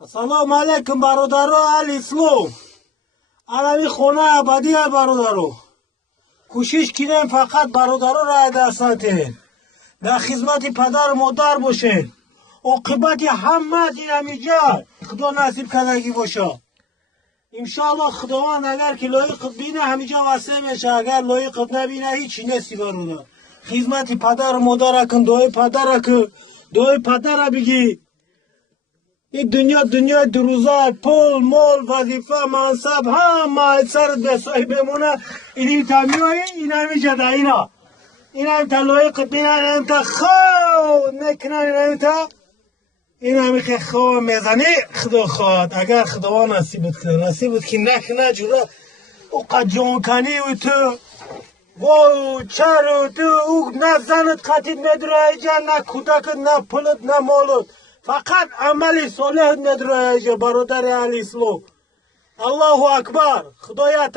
السلام علیکم برادرو اهل اسلام. عربی خونه ابدی برادرو. کوشش کنیم فقط برادرو را دست ندین. در خدمت پدر و مادر باشین. عاقبت همه دین همیجا خدا نصیب کردگی باشه. انشاءالله خداوند اگر که لایق بینه همیجا واسه میشه، اگر لایق نبینه هیچی نیستی برادر. خدمت پدر و مادر کن، دعای پدر کن، دعای پدر بگی. این دنیا دروزه، پول، مال، وظیفه، منصب همه سرت به صاحب بمونه. این تمیه این همیشه ده اینا. این هم تا لایق بینه، این هم تا خواه نکنن، این هم تا این همیشه خواه میزنی. خدا خواهد اگر خداوند نصیبت که نکنه جورا او قد جان کنی و تو و چرا تو او نه زنت قطید میدره ایجا، نه کودکت، نه پولت، نه مالت، فقط عمل صالحت میدره ایجا برادر اهل اسلام. الله اکبر. خدایت